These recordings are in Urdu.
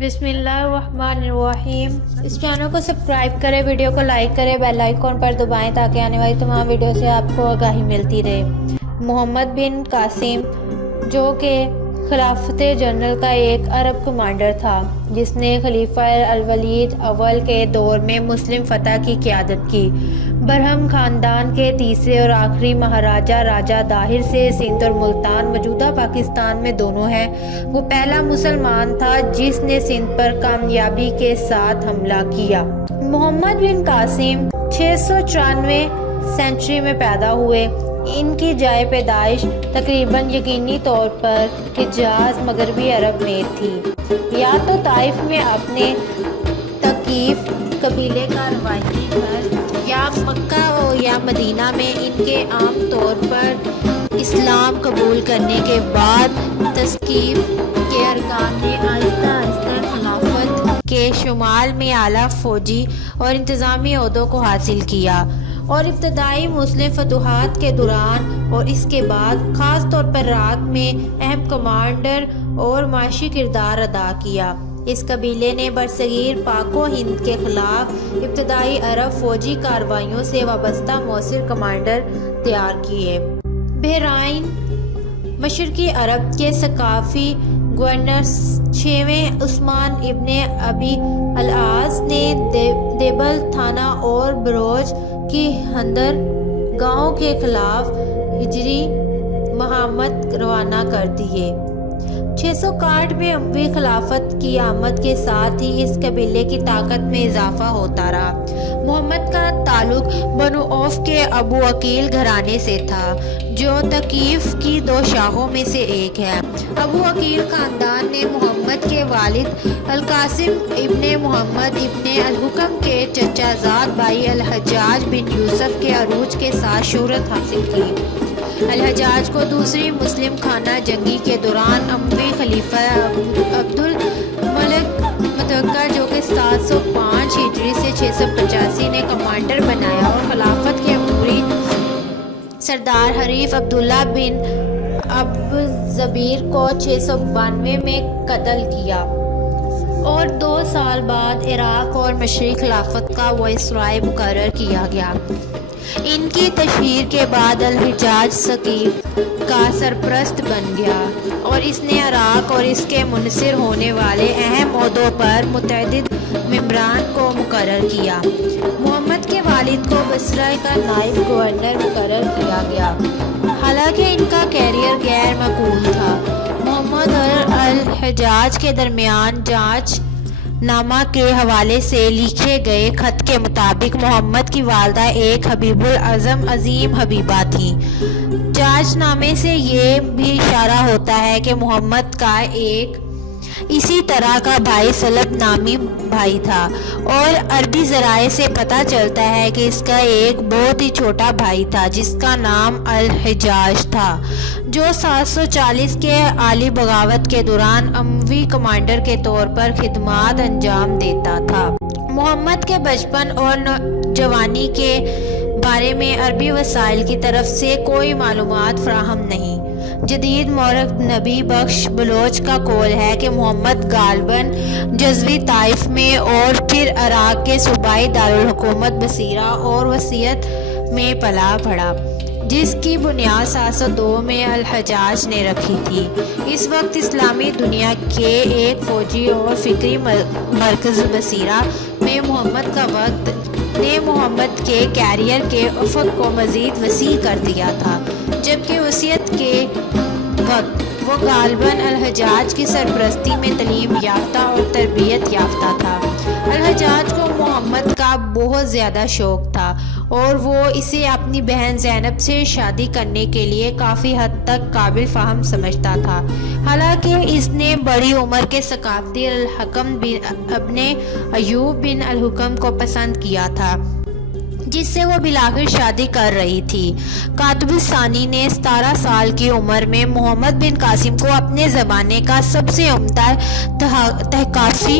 بسم اللہ الرحمن الرحیم۔ اس چینل کو سبسکرائب کریں، ویڈیو کو لائک کریں، بیل آئیکن پر دبائیں تاکہ آنے والی تمام ویڈیو سے آپ کو آگاہی ملتی رہے۔ محمد بن قاسم جو کہ خلافت جنرل کا ایک عرب کمانڈر تھا جس نے خلیفہ الولید اول کے دور میں مسلم فتح کی قیادت کی، برہم خاندان کے تیسرے اور آخری مہاراجہ راجہ داہر سے سندھ اور ملتان موجودہ پاکستان میں دونوں ہیں، وہ پہلا مسلمان تھا جس نے سندھ پر کامیابی کے ساتھ حملہ کیا۔ محمد بن قاسم 694 سینچری میں پیدا ہوئے۔ ان کی جائے پیدائش تقریباً یقینی طور پر حجاز مغربی عرب میں تھی، یا تو طائف میں اپنے ثقیف قبیلے کا روایتی گھر، یا مکہ یا مدینہ میں ان کے عام طور پر اسلام قبول کرنے کے بعد ثقیف کے ارکان نے آہستہ آہستہ خلافت کے شمال میں اعلیٰ فوجی اور انتظامی عہدوں کو حاصل کیا، اور ابتدائی مسلم فتوحات کے دوران اور اس کے بعد خاص طور پر عراق میں اہم کمانڈر اور معاشی کردار ادا کیا۔ اس قبیلے نے برصغیر پاک و ہند کے خلاف ابتدائی عرب فوجی کارروائیوں سے وابستہ مؤثر کمانڈر تیار کیے۔ بحرائن مشرقی عرب کے ثقافتی گورنر 6ویں عثمان ابن ابی العاص نے دیبل تھانہ اور بروج کی ہندر گاہوں کے خلاف ہجری مہمات روانہ کر دیے۔ 661 میں اموی خلافت کی آمد کے ساتھ ہی اس قبیلے کی طاقت میں اضافہ ہوتا رہا۔ محمد کا تعلق بنو عوف کے ابو عقیل گھرانے سے تھا جو ثقیف کی 2 شاخوں میں سے ایک ہے۔ ابو عقیل خاندان نے محمد کے والد القاسم ابن محمد ابن الحکم کے چچا زاد بھائی الحجاج بن یوسف کے عروج کے ساتھ شہرت حاصل کی۔ الحجاج کو دوسری مسلم خانہ جنگی کے دوران اموی خلیفہ عبد الملک متوکل جو کہ 705 ہجری سے 685 نے کمانڈر بنایا اور خلافت کے عموری سردار حریف عبداللہ بن ابوالزبیر کو 692 میں قتل کیا، اور 2 سال بعد عراق اور مشرقی خلافت کا وائسرائے مقرر کیا گیا۔ ان کی تشہیر کے بعد الحجاج ثقیف کا سرپرست بن گیا اور اس نے عراق اور اس کے منحصر ہونے والے اہم عہدوں پر متعدد ممبران کو مقرر کیا۔ محمد کے والد کو بصرہ کا نائب گورنر مقرر کیا گیا، حالانکہ ان کا کیریئر غیر معقول تھا۔ محمد اور الحجاج کے درمیان جانچ نامہ کے حوالے سے لکھے گئے خط کے مطابق محمد کی والدہ ایک حبیب العظم عظیم حبیبہ تھیں۔ جانچ نامے سے یہ بھی اشارہ ہوتا ہے کہ محمد کا ایک اسی طرح کا بھائی سلب نامی بھائی تھا، اور عربی ذرائع سے پتہ چلتا ہے کہ اس کا ایک بہت ہی چھوٹا بھائی تھا جس کا نام الحجاج تھا، جو 740 کے عالی بغاوت کے دوران اموی کمانڈر کے طور پر خدمات انجام دیتا تھا۔ محمد کے بچپن اور جوانی کے بارے میں عربی وسائل کی طرف سے کوئی معلومات فراہم نہیں۔ جدید مورخ نبی بخش بلوچ کا قول ہے کہ محمد غالباً جزوی طائف میں اور پھر عراق کے صوبائی دارالحکومت بصیرہ اور وسیعت میں پلا بڑھا، جس کی بنیاد 702 میں الحجاج نے رکھی تھی۔ اس وقت اسلامی دنیا کے ایک فوجی اور فکری مرکز بصیرہ میں محمد کا وقت نے محمد کے کیریئر کے افق کو مزید وسیع کر دیا تھا، جبکہ وسیعت کے وقت وہ غالباً الحجاج کی سرپرستی میں تعلیم یافتہ اور تربیت یافتہ تھا۔ الحجاج کو محمد کا بہت زیادہ شوق تھا اور وہ اسے اپنی بہن زینب سے شادی کرنے کے لیے کافی حد تک قابل فہم سمجھتا تھا، حالانکہ اس نے بڑی عمر کے ثقافتی الحکم ابن ایوب بن الحکم کو پسند کیا تھا جس سے وہ بالآخر شادی کر رہی تھی۔ کاتب ثانی نے 17 سال کی عمر میں محمد بن قاسم کو اپنے زمانے کا سب سے عمدہ تحقیقی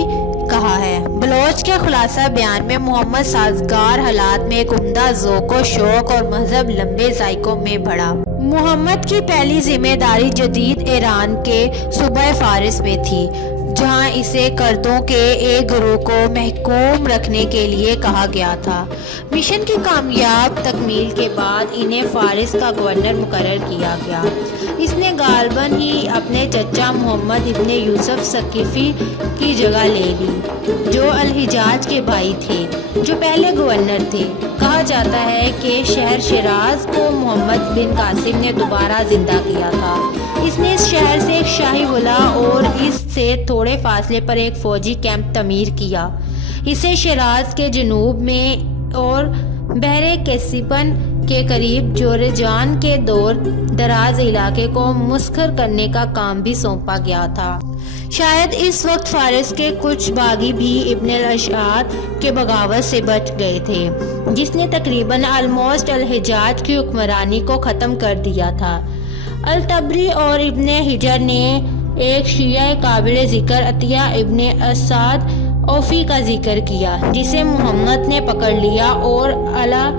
کہا ہے۔ بلوچ کے خلاصہ بیان میں محمد سازگار حالات میں ایک عمدہ ذوق و شوق اور مہذب لمبے ذائقوں میں بڑھا۔ محمد کی پہلی ذمہ داری جدید ایران کے صوبہ فارس میں تھی، جہاں اسے کردوں کے ایک گروہ کو محکوم رکھنے کے لیے کہا گیا تھا۔ مشن کی کامیاب تکمیل کے بعد انہیں فارس کا گورنر مقرر کیا گیا۔ اس نے غالباً ہی اپنے چچا محمد ابن یوسف ثقفی کی جگہ لے لی، جو الحجاج کے بھائی تھے، جو پہلے گورنر تھے۔ کہا جاتا ہے کہ شہر شیراز کو محمد بن قاسم نے دوبارہ زندہ کیا تھا۔ اس نے اس شہر سے ایک شاہی ولا اور اس سے تھوڑے فاصلے پر ایک فوجی کیمپ تعمیر کیا۔ اسے شیراز کے جنوب میں اور بحر کیسپیئن کے قریب جورجان کے دور دراز علاقے کو مسخر کرنے کا کام بھی سونپا گیا تھا۔ شاید اس وقت فارس کے کچھ باغی بھی ابن الاشعث کے بغاوت سے بچ گئے تھے، جس نے تقریباً آلموسٹ الحجاج کی حکمرانی کو ختم کر دیا تھا۔ الطبری اور ابن حجر نے ایک شیعہ قابل ذکر عطیہ ابن اسعد اوفی کا ذکر کیا، جسے محمد نے پکڑ لیا اور اللہ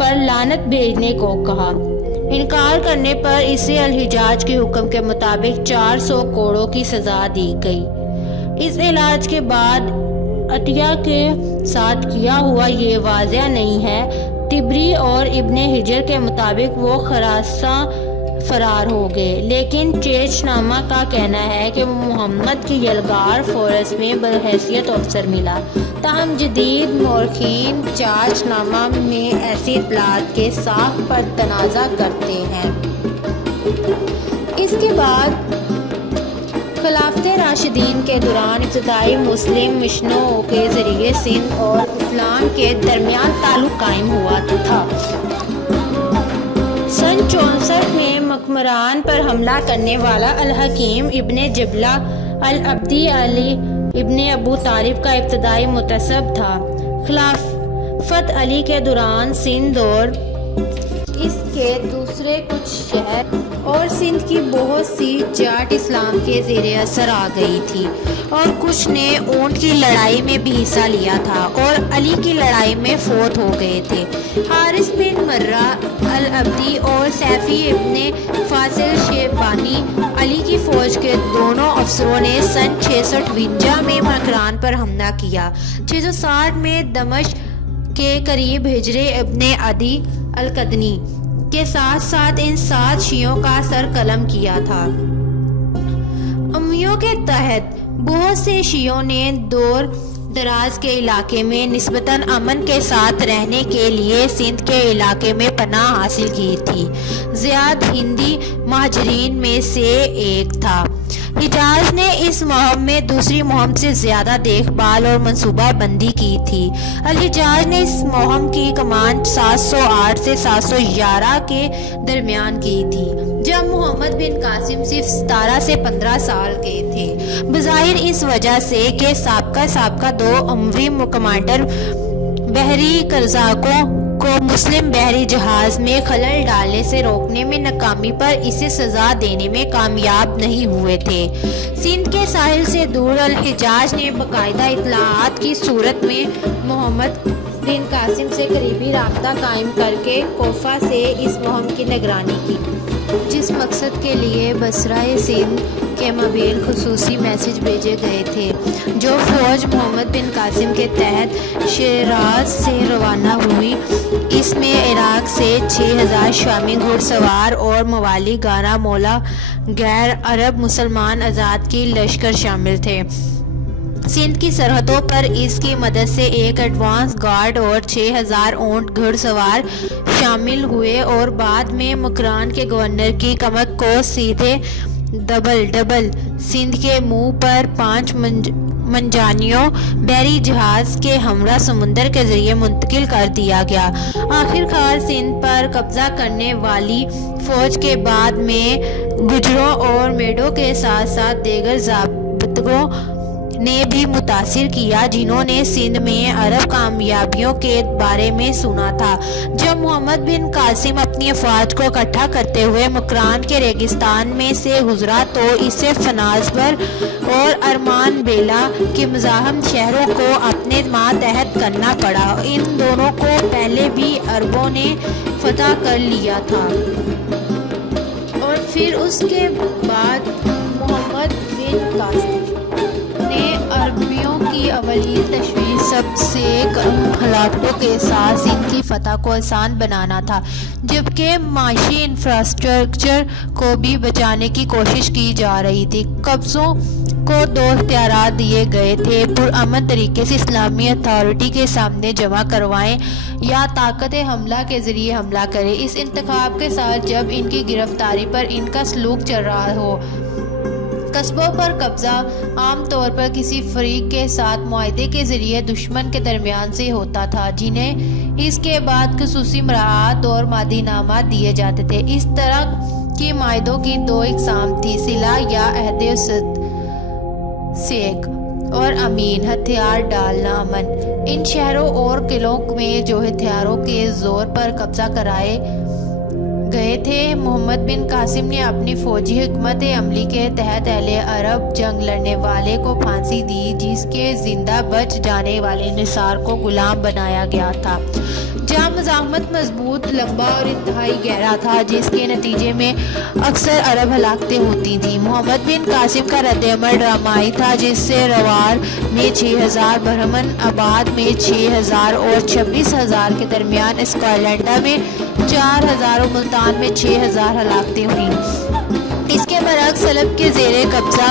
پر لعنت بھیجنے کو کہا۔ انکار کرنے پر اسے الحجاج کے حکم کے مطابق 400 کوڑوں کی سزا دی گئی۔ اس علاج کے بعد عطیہ کے ساتھ کیا ہوا یہ واضح نہیں ہے۔ طبری اور ابن حجر کے مطابق وہ خراساں فرار ہو گئے، لیکن چیچ نامہ کا کہنا ہے کہ محمد کی یلغار فورس میں بحیثیت افسر ملا۔ تاہم جدید مورخین چاچ نامہ میں ایسی اطلاعات کے ساخت پر تنازع کرتے ہیں۔ اس کے بعد خلافت راشدین کے دوران ابتدائی مسلم مشنوں کے ذریعے سندھ اور اسلام کے درمیان تعلق قائم ہوا تھا۔ سن 64 میں مکمران پر حملہ کرنے والا الحکیم ابن جبلہ العبدی علی ابن ابو طالب کا ابتدائی متعصب تھا۔ خلافت علی کے دوران سندھ اور اس کے دوسرے کچھ شہر اور سندھ کی بہت سی جاٹ اسلام کے زیر اثر آ گئی تھی، اور کچھ نے اونٹ کی لڑائی میں بھی حصہ لیا تھا اور علی کی لڑائی میں فوت ہو گئے تھے۔ حارث بن مرہ العبدی اور سیفی ابن فاضل شیبانی علی کی فوج کے دونوں افسروں نے سن 652 میں مکران پر حملہ کیا۔ 660 میں دمشق کے قریب ہجر ابن عدی القدنی کے ساتھ ساتھ ان 7 شیعوں کا سر قلم کیا تھا۔ امیوں کے تحت بہت سے شیعوں نے دور دراز کے علاقے میں نسبتاً امن کے ساتھ رہنے کے لیے سندھ کے علاقے میں پناہ حاصل کی تھی۔ زیاد ہندی مہاجرین میں سے ایک تھا۔ حجاز نے اس مہم میں دوسری مہم سے زیادہ دیکھ بھال اور منصوبہ بندی کی تھی۔ الحجاج نے اس مہم کی کمان 708 سے 711 کے درمیان کی تھی، جب محمد بن قاسم صرف 17 سے 15 سال کے تھے، بظاہر اس وجہ سے کہ سابقہ 2 اموی کمانڈر بحری قزاقوں کو مسلم بحری جہاز میں خلل ڈالنے سے روکنے میں ناکامی پر اسے سزا دینے میں کامیاب نہیں ہوئے تھے۔ سندھ کے ساحل سے دور الحجاج نے باقاعدہ اطلاعات کی صورت میں محمد بن قاسم سے قریبی رابطہ قائم کر کے کوفہ سے اس مہم کی نگرانی کی، جس مقصد کے لیے بصرہ سندھ کے مابین خصوصی میسج بھیجے گئے تھے۔ جو فوج محمد بن قاسم کے تحت شیراز سے روانہ ہوئی، اس میں عراق سے 6000 شامی گھڑ سوار اور موالی گانا مولا غیر عرب مسلمان آزاد کی لشکر شامل تھے۔ سندھ کی سرحدوں پر اس کی مدد سے ایک ایڈوانس گارڈ اور 6000 اونٹ گھڑ سوار شامل ہوئے، اور بعد میں مکران کے گورنر کی کمک کو سیدھے ڈبل سندھ کے منہ پر 5 منجانیوں بحری جہاز کے ہمراہ سمندر کے ذریعے منتقل کر دیا گیا۔ آخر کار سندھ پر قبضہ کرنے والی فوج کے بعد میں گجروں اور میڈوں کے ساتھ ساتھ دیگر ضابطوں نے بھی متاثر کیا، جنہوں نے سندھ میں عرب کامیابیوں کے بارے میں سنا تھا۔ جب محمد بن قاسم اپنی افواج کو اکٹھا کرتے ہوئے مکران کے ریگستان میں سے گزرا تو اسے فنازبر اور ارمان بیلا کے مزاحم شہروں کو اپنے ماتحت کرنا پڑا۔ ان دونوں کو پہلے بھی عربوں نے فتح کر لیا تھا، اور پھر اس کے بعد محمد بن قاسم اولین تشویش سب سے کم ہلاکتوں کے ساتھ ان کی فتح کو آسان بنانا تھا، جبکہ معاشی انفراسٹرکچر کو بھی بچانے کی کوشش کی جا رہی تھی۔ قبضوں کو دو اختیارات دیے گئے تھے: پرامن طریقے سے اسلامی اتھارٹی کے سامنے جمع کروائیں یا طاقت حملہ کے ذریعے حملہ کریں۔ اس انتخاب کے ساتھ جب ان کی گرفتاری پر ان کا سلوک چل رہا ہو، قصبوں پر قبضہ عام طور پر کسی فریق کے ساتھ معاہدے کے ذریعے دشمن کے درمیان سے ہوتا تھا، جنہیں اس کے بعد خصوصی مراعات اور مادی انعامات دیے جاتے تھے۔ اس طرح کی معاہدوں کی دو اقسام تھی: صلح یا عہد سیک اور امین ہتھیار ڈالنا امن۔ ان شہروں اور قلعوں میں جو ہتھیاروں کے زور پر قبضہ کرائے گئے تھے، محمد بن قاسم نے اپنی فوجی حکمت عملی کے تحت اہل عرب جنگ لڑنے والے کو پھانسی دی، جس کے زندہ بچ جانے والے نثار کو غلام بنایا گیا تھا۔ جہاں مزاحمت مضبوط، لمبا اور انتہائی گہرا تھا، جس کے نتیجے میں اکثر عرب ہلاکتیں ہوتی تھیں، محمد بن قاسم کا رد عمل ڈرامائی تھا، جس سے روار میں 6000، برہمن آباد میں 6000 اور 26,000 کے درمیان، اسکاٹلینڈ میں 4000 اور ملتان میں 6000 ہلاکتیں ہوئیں۔ اس کے برعکس سلب کے زیر قبضہ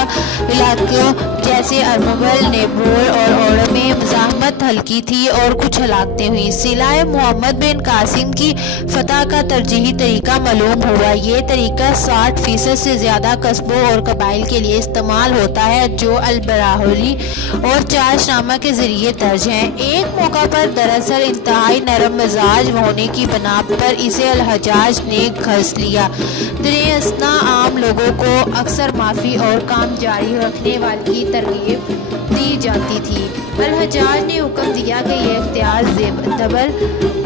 علاقوں جیسے ارمبل، نیبول اور اوڑ میں مزاحمت ہلکی تھی اور کچھ ہلاکتیں ہوئیں۔ صلح محمد بن قاسم کی فتح کا ترجیحی طریقہ معلوم ہوا۔ یہ طریقہ 60% سے زیادہ قصبوں اور قبائل کے لیے استعمال ہوتا ہے جو البراہلی اور چارج نامہ کے ذریعے درج ہیں۔ ایک موقع پر دراصل انتہائی نرم مزاج ہونے کی بنا پر اسے الحجاج نے گھس لیا۔ دریں اثنا عام لوگوں کو اکثر معافی اور کام جاری رکھنے والی کی ترغیب دی جاتی تھی۔ الحجاج نے حکم دیا کہ یہ اختیار زیبدبل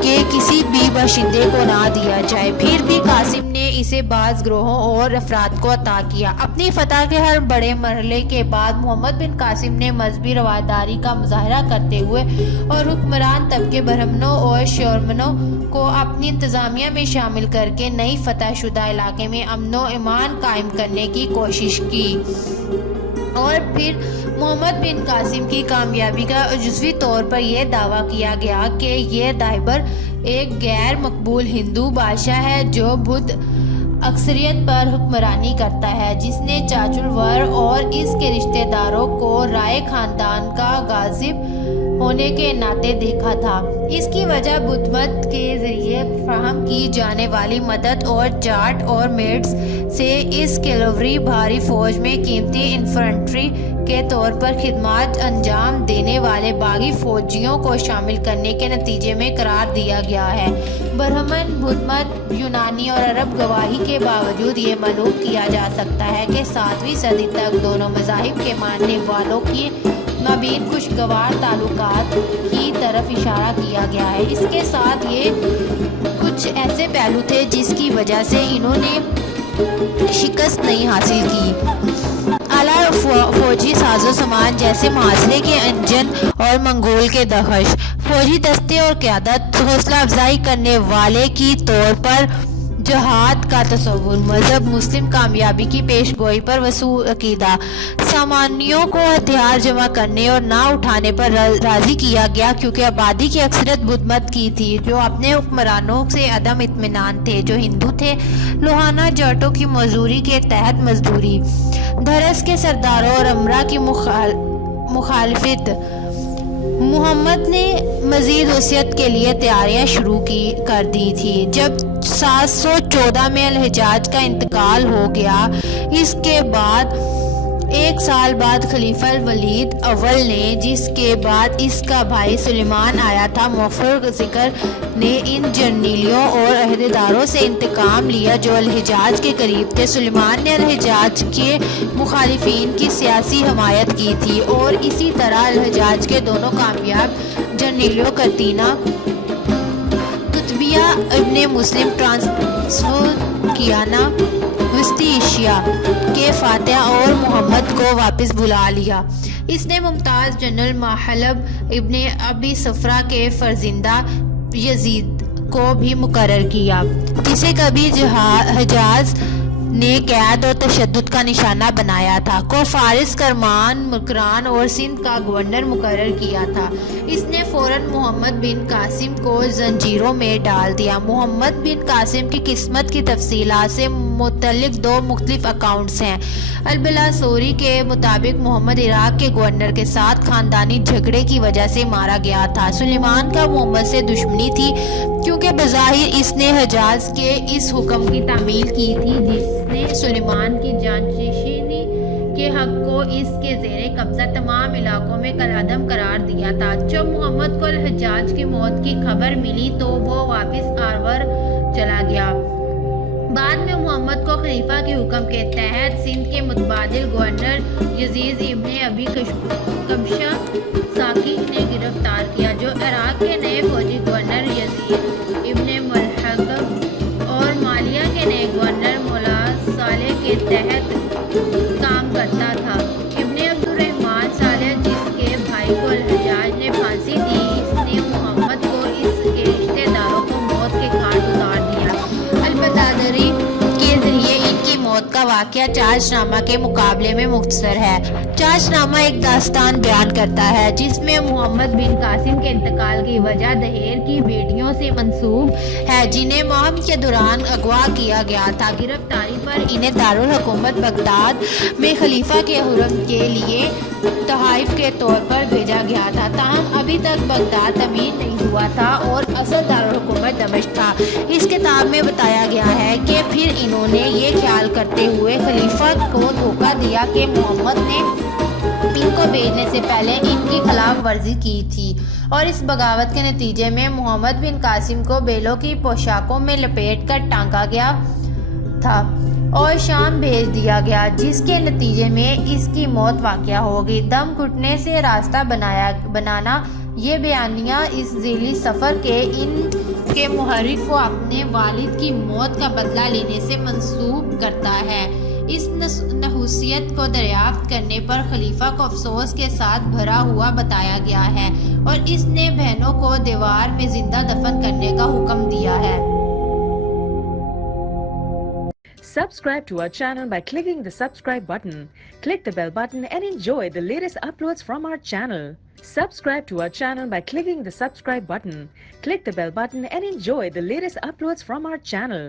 کے کسی بھی باشندے کو نہ دیا جائے، پھر بھی قاسم نے اسے بعض گروہوں اور افراد کو عطا کیا۔ اپنی فتح کے ہر بڑے مرحلے کے بعد محمد بن قاسم نے مذہبی رواداری کا مظاہرہ کرتے ہوئے اور حکمران طبقے برہمنوں اور شورمنوں کو اپنی انتظامیہ میں شامل کر کے نئی فتح شدہ علاقے میں امن و امان قائم کرنے کی کوشش کی۔ اور پھر محمد بن قاسم کی کامیابی کا جزوی طور پر یہ دعویٰ کیا گیا کہ یہ دائبر ایک غیر مقبول ہندو بادشاہ ہے جو بدھ اکثریت پر حکمرانی کرتا ہے، جس نے چاچولور اور اس کے رشتہ داروں کو رائے خاندان کا غاصب ہونے کے ناطے دیکھا تھا۔ اس کی وجہ بدھ مت کے ذریعے فراہم کی جانے والی مدد اور جاٹ اور میٹس سے اس کیولری بھاری فوج میں قیمتی انفنٹری کے طور پر خدمات انجام دینے والے باغی فوجیوں کو شامل کرنے کے نتیجے میں قرار دیا گیا ہے۔ برہمن، بدھ مت، یونانی اور عرب گواہی کے باوجود یہ معلوم کیا جا سکتا ہے کہ 7ویں صدی تک دونوں مذاہب کے ماننے والوں کی مابین خوشگوار تعلقات کی طرف اشارہ کیا گیا ہے۔ اس کے ساتھ یہ کچھ ایسے پہلو تھے جس کی وجہ سے انہوں نے شکست نہیں حاصل کی۔ اعلیٰ فوجی ساز و سامان جیسے محاصرے کے انجن اور منگول کے دہش، فوجی دستے اور قیادت، حوصلہ افزائی کرنے والے کی طور پر جہاد کا تصور، مذہب، مسلم کامیابی کی پیش گوئی پر وسوع عقیدہ، سامانیوں کو ہتھیار جمع کرنے اور نہ اٹھانے پر راضی کیا گیا کیونکہ آبادی کی اکثریت بدھ مت کی تھی جو اپنے حکمرانوں سے عدم اطمینان تھے جو ہندو تھے، لوہانہ جاٹوں کی معذوری کے تحت مزدوری، دھرس کے سرداروں اور امرا کی مخالفت۔ محمد نے مزید وسعت کے لیے تیاریاں شروع کر دی تھی۔ جب 714 میں الحجاج کا انتقال ہو گیا، اس کے بعد 1 سال بعد خلیفہ الولید اول نے، جس کے بعد اس کا بھائی سلیمان آیا تھا، مؤخر ذکر نے ان جرنیلیوں اور عہدیداروں سے انتقام لیا جو الحجاج کے قریب تھے۔ سلیمان نے الحجاج کے مخالفین کی سیاسی حمایت کی تھی اور اسی طرح الحجاج کے دونوں کامیاب جرنیلوں کرتینہ قطبیہ ابن مسلم ٹرانسکیانا وسطی ایشیا کے فاتح اور محمد کو واپس بلا لیا۔ اس نے ممتاز جنرل محلب ابن ابی صفرا کے فرزندہ یزید کو بھی مقرر کیا، جسے کبھی حجاز نے قید اور تشدد کا نشانہ بنایا تھا، کو فارس کرمان مکران اور سندھ کا گورنر مقرر کیا تھا۔ اس نے فوراً محمد بن قاسم کو زنجیروں میں ڈال دیا۔ محمد بن قاسم کی قسمت کی تفصیلات سے متعلق دو مختلف اکاؤنٹس ہیں۔ البلاسوری کے مطابق محمد عراق کے گورنر کے ساتھ خاندانی جھگڑے کی وجہ سے مارا گیا تھا۔ سلیمان کا محمد سے دشمنی تھی کیونکہ بظاہر اس نے حجاز کے اس حکم کی تعمیل کی تھی جس نے سلیمان کی جانشینی کے حق کو اس کے زیر قبضہ تمام علاقوں میں کالعدم قرار دیا تھا۔ جب محمد کو الحجاج کی موت کی خبر ملی تو وہ واپس آرور چلا گیا۔ بعد میں محمد کو خلیفہ کے حکم کے تحت سندھ کے متبادل گورنر یزید ابن ابی قبشہ ساقی نے گرفتار کیا، جو عراق کے نئے فوجی گورنر یزید ابن ملحق اور مالیہ کے نئے گورنر مولا صالح کے تحت کام کرتا تھا۔ ابن عبد الرحمن صالح، جس کے بھائی کو الحجاج نے پھانسی دی، اس نے محمد کو اس کے رشتہ داروں کو موت کے گھاٹ اتار دیا۔ البدادری کے ذریعے ان کی موت کا واقعہ چارج نامہ کے مقابلے میں مختصر ہے۔ چارج نامہ ایک داستان بیان کرتا ہے جس میں محمد بن قاسم کے انتقال کی وجہ دہیر کی بیٹیوں سے منسوب ہے جنہیں مہم کے دوران اغوا کیا گیا تھا۔ گرفتاری پر انہیں دارالحکومت بغداد میں خلیفہ کے حرم کے لیے تحائف کے طور پر بھیجا گیا تھا، تاہم ابھی تک بغداد تعمیر نہیں ہوا تھا اور اصل دارالحکومت دمشق تھا۔ اس کتاب میں بتایا گیا ہے کہ پھر انہوں نے یہ خیال کرتے ہوئے خلیفہ کو دھوکہ دیا کہ محمد نے ان کو بھیجنے سے پہلے ان کی خلاف ورزی کی تھی، اور اس بغاوت کے نتیجے میں محمد بن قاسم کو بیلوں کی پوشاکوں میں لپیٹ کر ٹانگا گیا تھا اور شام بھیج دیا گیا، جس کے نتیجے میں اس کی موت واقع ہو گئی۔ دم گھٹنے سے راستہ بنانا، یہ بیانیہ اس ذیلی سفر کے ان کے محرک کو اپنے والد کی موت کا بدلہ لینے سے منسوب کرتا ہے۔ اس نحوست کو دریافت کرنے پر خلیفہ کو افسوس کے ساتھ بھرا ہوا بتایا گیا ہے اور اس نے بہنوں کو دیوار میں زندہ دفن کرنے کا حکم دیا ہے۔ Subscribe to our channel by clicking the subscribe button. Click the bell button and enjoy the latest uploads from our channel. Subscribe to our channel by clicking the subscribe button. Click the bell button and enjoy the latest uploads from our channel.